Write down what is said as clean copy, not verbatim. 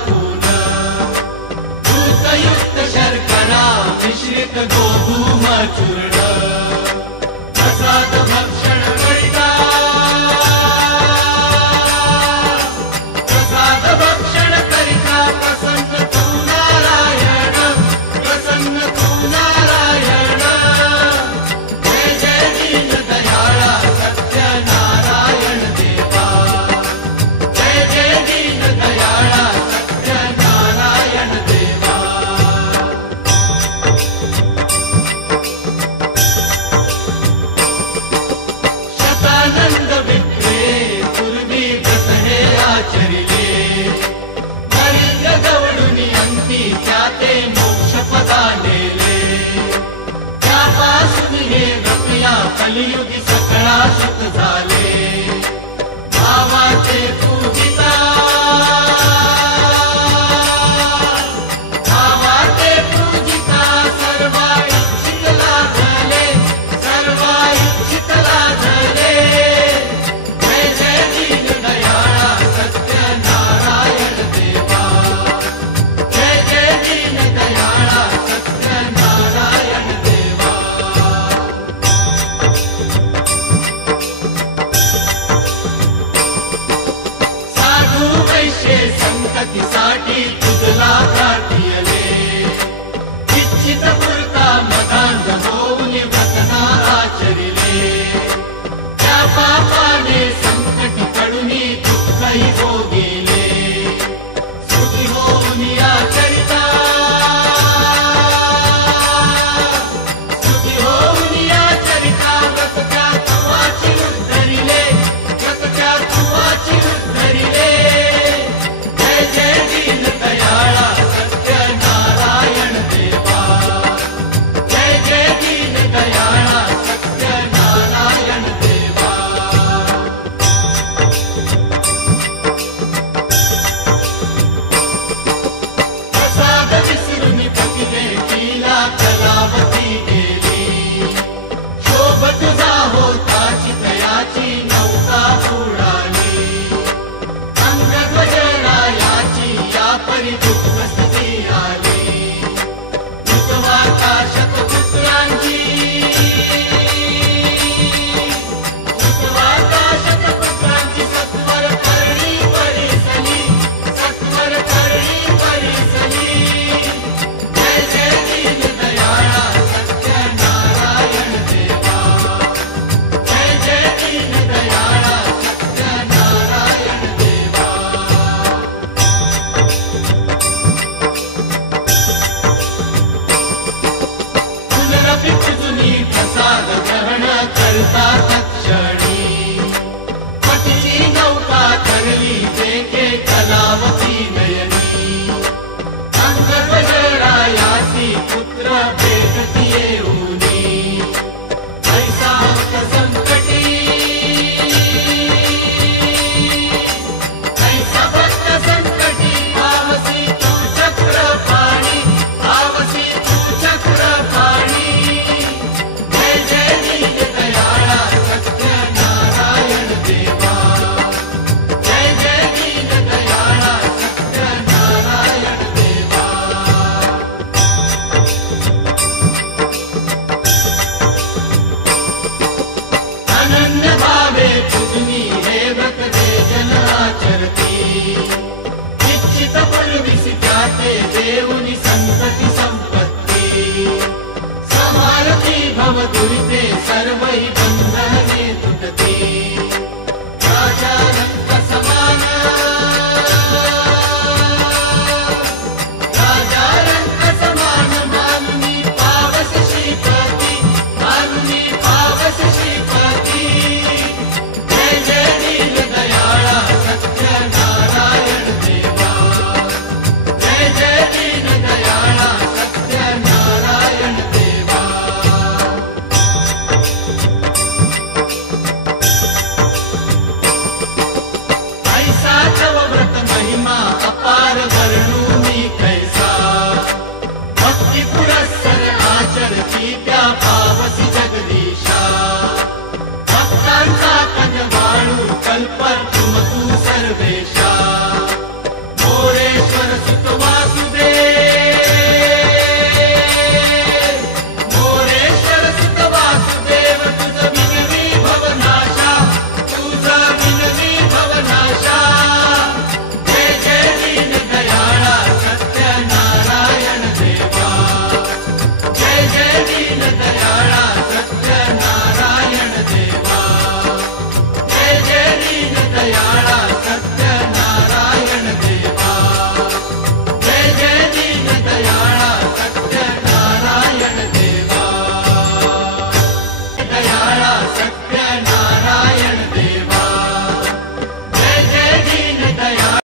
वाटून दूधयुक्त शर्करा मिश्रित गोधूम चूर्ण प्रसाद भक्षण करिता प्रसाद भक्षण करिता प्रसन्न तू नारायण प्रसन्न तू नारायण जय जय दीन दयाळा सत्य नारायण देवा जय जय दीन दयाळा सत्य नारायण देवा शतानंद विक्रे पूर्वी व्रत हे आचरिले नरेंद्र गवळुनी अंती त्याते मोक्ष पदा नेले त्यापासून हे व्रत या कलियुगी सकळा सुख झाले भावाचे पूजिता भावाचे पूजिता सर्व इच्छित लाभले सर्व इच्छित लाभले जय जय दीन दयाळा सत्य नारायण देवा जय जय दीन दयाळा सत्य नारायण देवा साधू वैश्य संततीसाठी तुझला प्रार्थियले इच्छित पुरता मदांध होऊन व्रतना आचरिले त्या पापाने संकट पडूनी दुःखही भोगिले सुखी होऊन आचरिता सुखी होऊन आचरिता व्रत त्या तुवाची उद्धरिले व्रत त्या तुवाची उद्धरिले जय जय दीन दयाळा सत्य नारायण देवा जय जय दीन दयाळा सत्य नारायण देवा प्रसाद विसरून पतीने केला कलावती गेली शोभ तुझा होताची दयाची नौका उडाली अंगध्वजरायाची या परी दुःख स्थिती आली उद्वाकाशत पुत्रांची उद्वाकाशत पुत्रांची सत्वर करणी परिसली सत्वर करणी परिसली जय जय दीन दयाळा सत्य नारायण देवा जय जय दीन दयाळा सत्य नारायण देवा पुनरपि तुझुनी प्रसाद ग्रहण करता तत्क्षणी पतीची नौका तरली देखे कलावती नयनी अंगध्वजरायासी पुत्र भेटती येऊनी ऐसा भक्त संकटी ऐसा भक्त संकटी आवसी तू चक्रपाणी आवसी तू चक्रपाणी जय जय दीन दयाळा सत्य नारायण देवा जय जय दीन दयाळा सत्य नारायण देवा अनन्य भावे तुझनी हे व्रत जे जन आचरती इच्छित पूर्वीसी त्याते देऊनी संतती